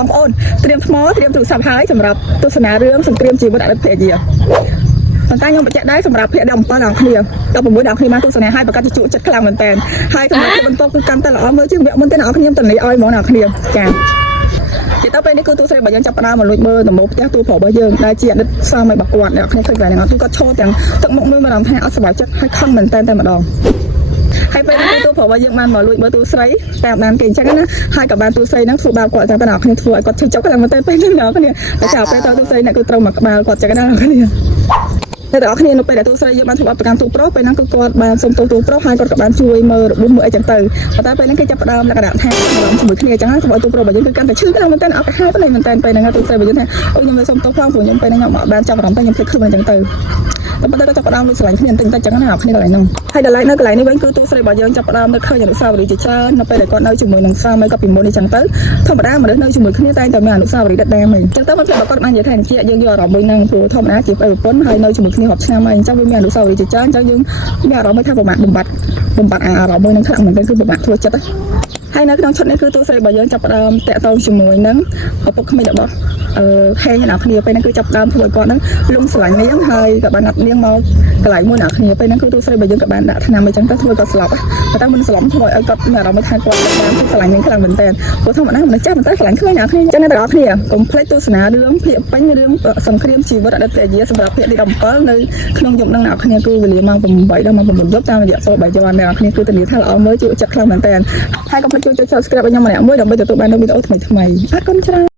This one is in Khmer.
បងប្អូនត្រៀមថ្មត្រៀមទូរស័ព្ទហើយសម្រាប់ទស្សនារឿងសង្គ្រាមជីវិតអតីតភរិយាប៉ុន្តែខ្ញុំបញ្ជាក់ដែរសម្រាប់ភាគ17ដល់គ្នា16ដល់គ្នាបានទស្សនាហើយប្រកាសជាជក់ចិត្តខ្លាំងមែនតើហើយសម្រាប់បន្ទាប់គឺកាន់តែល្អមើលជាវគ្គមុនទេអ្នកខ្ញុំតនីឲ្យហ្មងអ្នកគ្នាចាជាទៅពេលនេះគឺទូស្រីរបស់យើងចាប់ផ្ដើមមកលួចមើលដំបូងផ្ទះទូប្រុសរបស់យើងដែលជាអតីតស្វាមីរបស់គាត់អ្នកគ្នាឃើញកន្លែងហ្នឹងគឺគាត់ឈរទាំងទឹកមុខមួយអារម្មណ៍ថាអត់សុខចិត្តហើយខឹងមែនតើតែម្ដងហើយពេលនេះទូប្រុសរបស់យើងបានមកលួចមើលទូស្រីតាមបានគេអញ្ចឹងណាហើយក៏បានទូស្រីហ្នឹងធ្វើបាបគាត់តែអ្នកគ្នាធ្វើឲ្យគាត់ឈឺចុកខ្លាំងមែនតើពេលនេះអ្នកគ្នាតែចាប់ពេលទៅទូស្រីអ្នកគឺត្រូវមកក្បាលគាត់អញ្ចឹងណាអ្នកគ្នាតែអ្នកគ្នានៅពេលដែលទូស្រីយើងបានធ្វើអបប្រកាន់ទូប្រុសពេលហ្នឹងគឺគាត់បានសុំទូប្រុសហើយគាត់ក៏បានជួយមើលរបួសមើលអីចឹងទៅប៉ុន្តែពេលហ្នឹងគេចាប់ផ្ដើមលក្ខណៈថាជាមួយគ្នាអញ្ចឹងហើយគាត់ទូប្រុសរបស់យើងគឺកាន់តែឈឺខ្លាំងមែនតើអត់ទៅហៅទេមែនតើពេលហ្នឹងទូស្រីរបស់យើងថាអូខ្ញុំសុំទោសផងព្រោះខ្ញុំពេលហ្នឹងខ្ញុំអត់បានចាប់អារម្មណ៍តែខ្ញុំភ្លេចខ្លួនអញ្ចឹងទៅតែប៉ុន្តែក៏ចាប់ផ្ដើមលួចស្រឡាញ់គ្នាបន្តិចបន្តិចចឹងណាអ្នកគ្នាកន្លែងហ្នឹងហើយដល់នៅកន្លែងនេះវិញគឺទូស្រីរបស់យើងចាប់ផ្ដើមនៅឃើញអនុស្សាវរីយ៍ជាច្រើននៅពេលដែលគាត់នៅជាមួយនឹងស្វាមីគាត់ពីមុននេះចឹងទៅធម្មតាមនុស្សនៅជាមួយគ្នាតែតែមានអនុស្សាវរីយ៍ដិតដែរហ្នឹងចឹងទៅមកគាត់បាននិយាយថាជាយើងយកអារម្មណ៍មួយហ្នឹងព្រោះធម្មតាជាប្តីប្រពន្ធហើយនៅជាមួយគ្នារាប់ឆ្នាំហើយអញ្ចឹងវាមានអនុស្សាវរីយ៍ជាច្រើនអញ្ចឹងយើងមានអារម្មណ៍ថាពិបាកបំបត្តិអារម្មណ៍មួយហ្នឹងខ្លាំងមែនទែនគឺពិបាកធ្វើចិត្តហើយនៅក្នុងឈុតនេះគឺទូស្រីរបស់យើងចាប់ផ្ដើមតាក់ទងជាមួយនឹងឪពុកក្មេករបស់ហេអ្នកគ្នាពេលហ្នឹងគឺចាប់ផ្ដើមធ្វើឲ្យគាត់ហ្នឹងលងស្រឡាញ់នាងហើយក៏បានដាក់នាងមកកន្លែងមួយអ្នកគ្នាពេលហ្នឹងគឺទូស្រីរបស់យើងក៏បានដាក់ថ្នាំអីចឹងទៅធ្វើឲ្យគាត់ស្លាប់ប៉ុន្តែមិនស្លាប់ធ្វើឲ្យគាត់មានអារម្មណ៍ថាគាត់បានស្រឡាញ់នាងខ្លាំងមែនទែនព្រោះធម្មតាមនុស្សចាស់មិនតែស្រឡាញ់គ្នាអ្នកគ្នាចឹងអ្នកទាំងអស់គ្នាកុំភ្លេចទស្សនារឿងភាគពេញរឿងសង្គ្រាមជីវិតអតីតភរិយាសម្រាប់ភាគទី17នៅក្នុងយប់ហ្នឹងអ្នកគ្នាគឺវេលាម៉ោង8ដល់ម៉ោង9យប់តាមរយៈសូបាយ័នអ្នកគ្នាគឺធានាថាល្អមើលជួយចិត្តខ្លាំងមែនទែនហើយកុំភ្លេចជួយចុច Subscribe ឲ្យខ្ញុំម្នាក់មួយដើម្បីទទួលបាននូវវីដេអូថ្មីៗអរគុណច្រើន